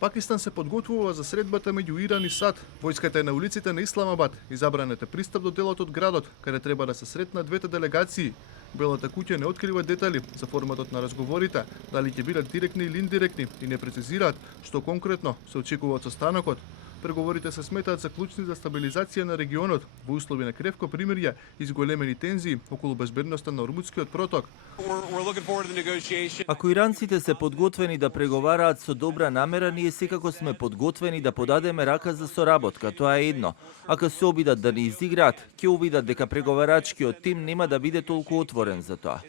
Пакистан се подготвува за средбата меѓу Иран и САД. Војската е на улиците на Исламабад и забранете пристап до делот од градот, каде треба да се сретнат двете делегации. Белата куќа не открива детали за форматот на разговорите, дали ќе бидат директни или индиректни и не прецизираат што конкретно се очекува од состанокот. Преговорите се сметаат за клучни за стабилизација на регионот во услови на кревко примирје и зголемени тензии околу безбедноста на Ормутскиот проток. Ако иранците се подготвени да преговараат со добра намера, ние секако сме подготвени да подадеме рака за соработка, тоа е едно. Ако се обидат да ни изиграат, ќе увидат дека преговарачкиот тим нема да биде толку отворен за тоа.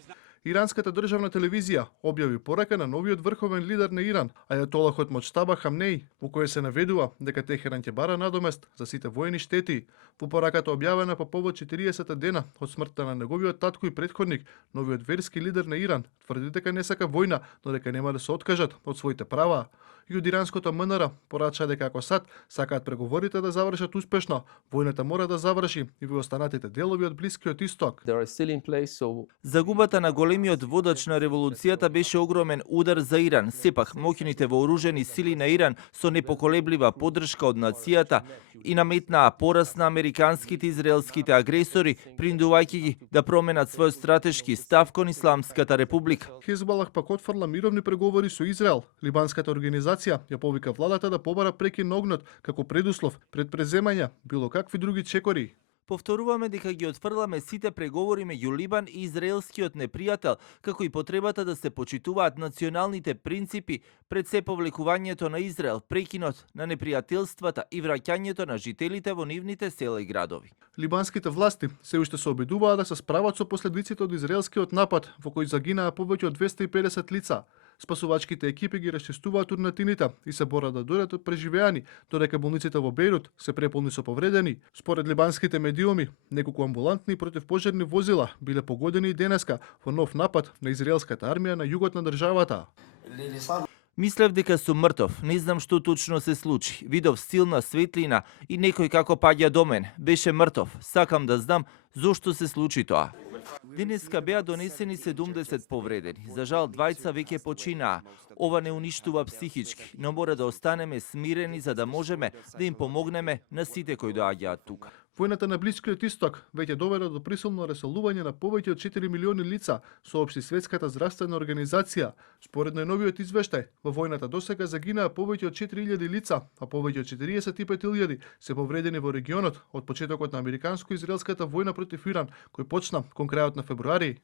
Иранската државна телевизија објави порака на новиот врховен лидер на Иран, ајатолахот Моџтаба Хамнеи, во која се наведува дека Техеран ќе бара надомест за сите воени штети. Во пораката објавена по повод 40 дена од смртта на неговиот татко и претходник, новиот верски лидер на Иран тврди дека не сака војна, но дека нема да се откажат од своите права. И од иранското МНР порача дека ако САД сакаат преговорите да завршат успешно, војната мора да заврши и во останатите делови од Блискиот Исток. Загубата на големиот водач на револуцијата беше огромен удар за Иран. Сепак, моќните вооружени сили на Иран со непоколеблива поддршка од нацијата и наметнаа пораз на американските и израелските агресори, приндувајќи ги да променат својот стратешки став кон Исламската република. Хезболах пак отфрла мировни преговори со Израел. Либанската организација ја повика владата да побара прекин на огнот како предуслов пред преземање било какви други чекори. Повторуваме дека ги отфрламе сите преговори меѓу Либан и израелскиот непријател, како и потребата да се почитуваат националните принципи пред се повлекувањето на Израел, прекинот на непријателствата и враќањето на жителите во нивните села и градови. Либанските власти се уште се обидуваат да се справат со последиците од израелскиот напад, во кој загинаа повеќе од 250 лица. Спасувачките екипи ги расчистуваат урнатините и се борат да дојдат од преживеани, додека болниците во Бејрут се преполни со повредени. Според либанските медиуми, неколку амбулантни и противпожарни возила биле погодени и денеска во нов напад на израелската армија на југот на државата. Мислев дека сум мртов, не знам што точно се случи. Видов силна светлина и некој како паѓа до мен. Беше мртов. Сакам да знам зошто се случи тоа. Денеска беа донесени 70 повредени. За жал, двајца веќе починаа. Ова не уништува психички, но мора да останеме смирени за да можеме да им помогнеме на сите кои доаѓаат тука. Војната на Блискиот Исток веќе доведе до присилно раселување на повеќе од 4 милиони лица, соопшти Светската здравствена организација. Според најновиот извештај, во војната досега загинаа повеќе од 4000 лица, а повеќе од 45.000 се повредени во регионот од почетокот на американско-израелската војна против Иран, кој почна кон крајот на февруари.